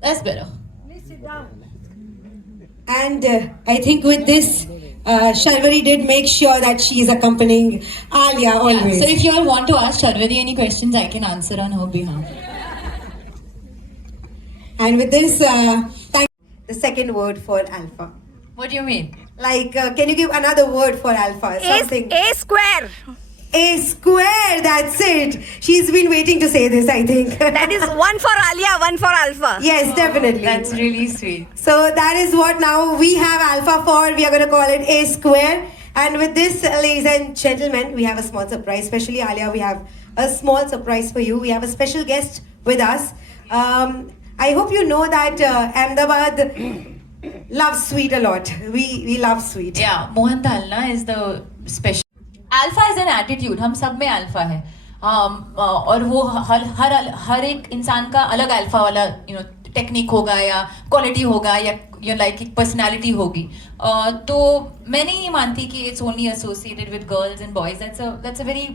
That's better. And I think with this, Sharvari did make sure that she is accompanying Alia always. So if you all want to ask Sharvari any questions, I can answer on her behalf. And with this, the second word for alpha. What do you mean? Like, can you give another word for alpha? Something. A square. A square, that's it. She's been waiting to say this, I think. That is one for Alia, one for Alpha. Yes, definitely. That's really sweet. So that is what now we have alpha for. We are going to call it A square. And with this, ladies and gentlemen, we have a small surprise. Especially Alia, we have a small surprise for you. We have a special guest with us. I hope you know that Ahmedabad loves sweet a lot. We love sweet. Yeah, Mohan Dalna is the special. Alpha is an attitude. हम सब में alpha है. और वो हर एक इंसान का अलग alpha वाला टेक्निक होगा या क्वालिटी होगा या लाइक एक पर्सनालिटी होगी. तो मैं नहीं मानती कि it's only associated with girls and boys. That's a very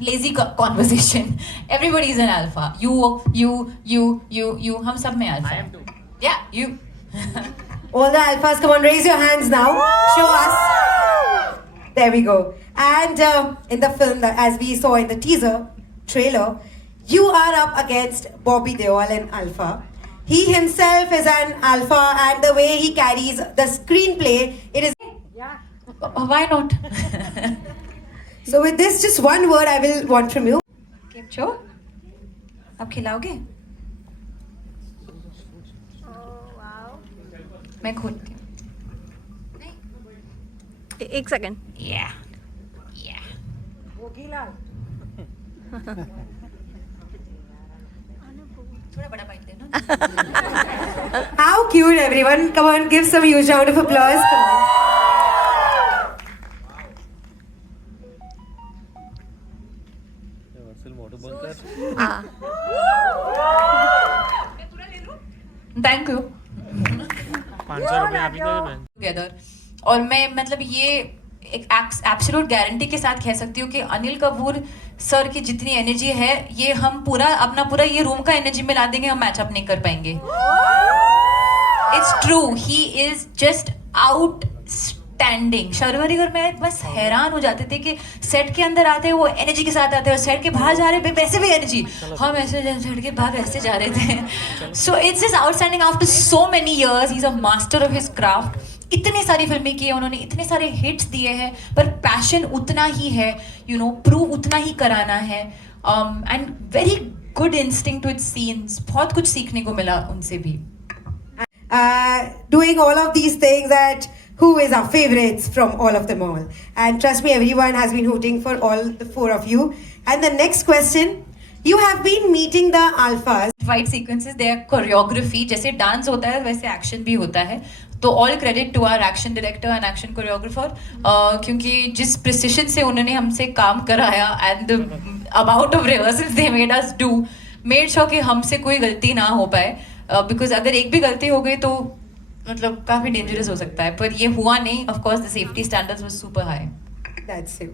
lazy conversation. Everybody is an alpha. You. हम सब में alpha. I am too. Yeah, you. All the alphas, come on, raise your hands now. Show us. There we go. And in the film, as we saw in the teaser trailer, you are up against Bobby Deol and Alpha. He himself is an alpha, and the way he carries the screenplay, it is. Yeah. Why not? So with this, just one word I will want from you. Kipcho, आप खिलाओगे? मैं खोलती हूँ. एक second. Yeah. थोड़ा बड़ा bite देना. How cute, everyone! Come on, give some huge round of applause. Come on. Thank you. Together. और मैं मतलब ये एक एब्सोल्यूट गारंटी के साथ कह सकती हूँ कि अनिल कपूर सर की जितनी एनर्जी है, ये हम अपना पूरा ये रूम का एनर्जी मिला देंगे, हम मैच अप नहीं कर पाएंगे. It's true, he is just outstanding. Sharvari और मैं बस हैरान हो जाते थे कि सेट के अंदर आते हैं वो एनर्जी के साथ आते हैं और सेट के बाहर जा रहे हैं वैसे भी एनर्जी. हम ऐसे सेट के बाहर ऐसे जा रहे थे. So it's just outstanding after so many years. He is a master of his craft. इतनी सारी फिल्में की है उन्होंने, इतने सारे हिट्स दिए हैं, पर पैशन उतना ही है, प्रूव उतना ही कराना है. And very good instinct with scenes. बहुत कुछ सीखने को मिला उनसे भी. Doing all of these things, that who is our favorites from all of them all. And trust me, everyone has been hooting for all the four of you. And the next question, you have been meeting the alphas. Fight sequences, their choreography, जैसे dance होता है वैसे action भी होता है. तो all credit to our action director and action choreographer, क्योंकि जिस प्रिसिशन से उन्होंने हमसे काम कराया and the amount of rehearsals they made us do, made sure कि हमसे कोई गलती ना हो पाए. बिकॉज अगर एक भी गलती हो गई तो मतलब काफी डेंजरस हो सकता है, पर ये हुआ नहीं. Of course the safety standards was super high. That's it.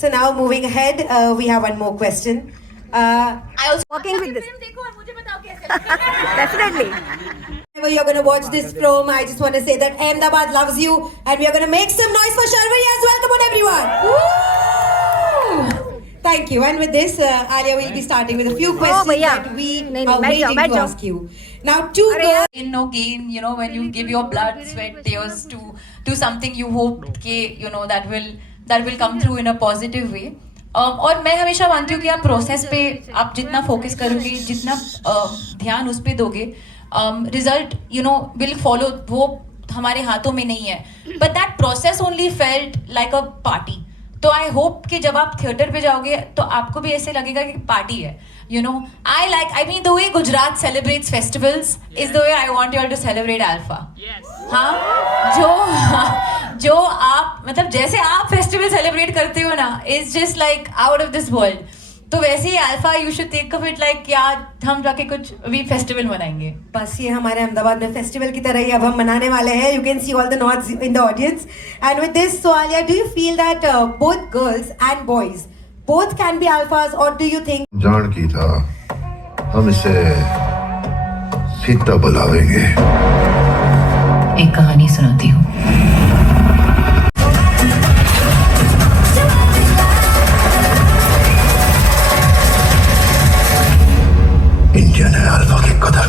So now moving ahead, we have one more question. I also Working with this. Definitely. Whenever you're going to watch this film, I just want to say that Ahmedabad loves you, and we are going to make some noise for Sharvari as well. Come on, everyone! Woo! Thank you. And with this, Alia will be starting with a few questions that we are waiting to ask you. Now, two girls. In no gain, when you give your blood, sweat, tears to something you hope कि that will come through in a positive way. और मैं हमेशा मानती हूँ कि आप process पे आप जितना फोकस करोगे, जितना ध्यान उस पे दोगे, रिजल्ट विल फॉलो. वो हमारे हाथों में नहीं है. But that process only felt like a party. तो आई होप कि जब आप थिएटर पे जाओगे तो आपको भी ऐसे लगेगा कि पार्टी है. I mean the way Gujarat celebrates festivals is the way I want you all to celebrate Alpha. हाँ, जो आप मतलब जैसे आप फेस्टिवल सेलिब्रेट करते हो ना, it's just like out of this world. तो वैसे ही alpha you should think of it like यार हम जाके कुछ अभी फेस्टिवल मनाएंगे. बस ये हमारे अहमदाबाद में फेस्टिवल की तरह ही अब हम मनाने वाले हैं. You can see all the knots in the audience. And with this, so Alia, do you feel that both girls and boys both can be alphas, or do you think जान की था हम इसे जितना बुलावेंगे। एक कहानी सुनाती हूँ। इंडियन है अल्फा की कदर